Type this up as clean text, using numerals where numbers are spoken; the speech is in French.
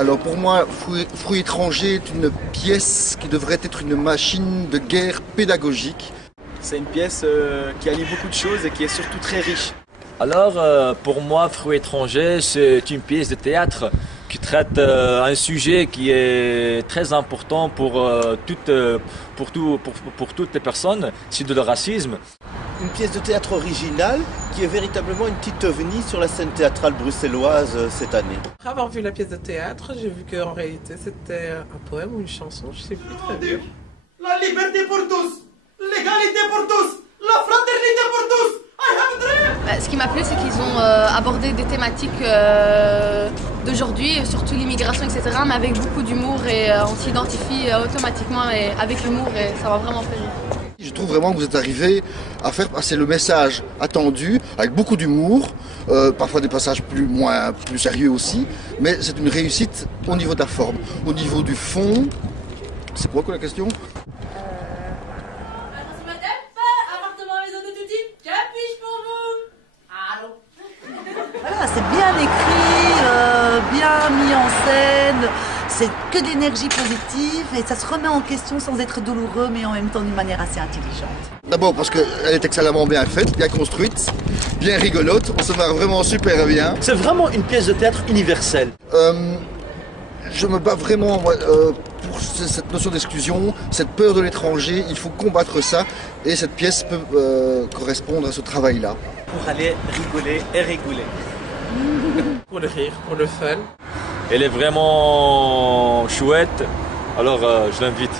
Alors pour moi, Fruits étrangers est une pièce qui devrait être une machine de guerre pédagogique. C'est une pièce qui allie beaucoup de choses et qui est surtout très riche. Alors, pour moi, Fruits étrangers, c'est une pièce de théâtre qui traite un sujet qui est très important pour toutes les personnes, c'est de le racisme. Une pièce de théâtre originale qui est véritablement une petite ovni sur la scène théâtrale bruxelloise cette année. Après avoir vu la pièce de théâtre, j'ai vu qu'en réalité c'était un poème ou une chanson, je sais plus très bien. La liberté pour tous, l'égalité pour tous, la fraternité pour tous. I have a dream. Ce qui m'a plu, c'est qu'ils ont abordé des thématiques d'aujourd'hui, surtout l'immigration, etc., mais avec beaucoup d'humour et on s'identifie automatiquement et avec l'humour et ça m'a vraiment fait rire. Je trouve vraiment que vous êtes arrivé à faire passer le message attendu avec beaucoup d'humour, parfois des passages plus sérieux aussi, mais c'est une réussite au niveau de la forme. Au niveau du fond, c'est quoi la question? Voilà, c'est bien écrit, bien mis en scène, c'est que d'énergie positive et ça se remet en question sans être douloureux mais en même temps d'une manière assez intelligente. D'abord parce qu'elle est excellemment bien faite, bien construite, bien rigolote, on se marre vraiment super bien. C'est vraiment une pièce de théâtre universelle. Je me bats vraiment pour cette notion d'exclusion, cette peur de l'étranger, il faut combattre ça et cette pièce peut correspondre à ce travail-là. Pour aller rigoler et rigoler. Pour le rire, pour le fun. Elle est vraiment chouette, alors je l'invite.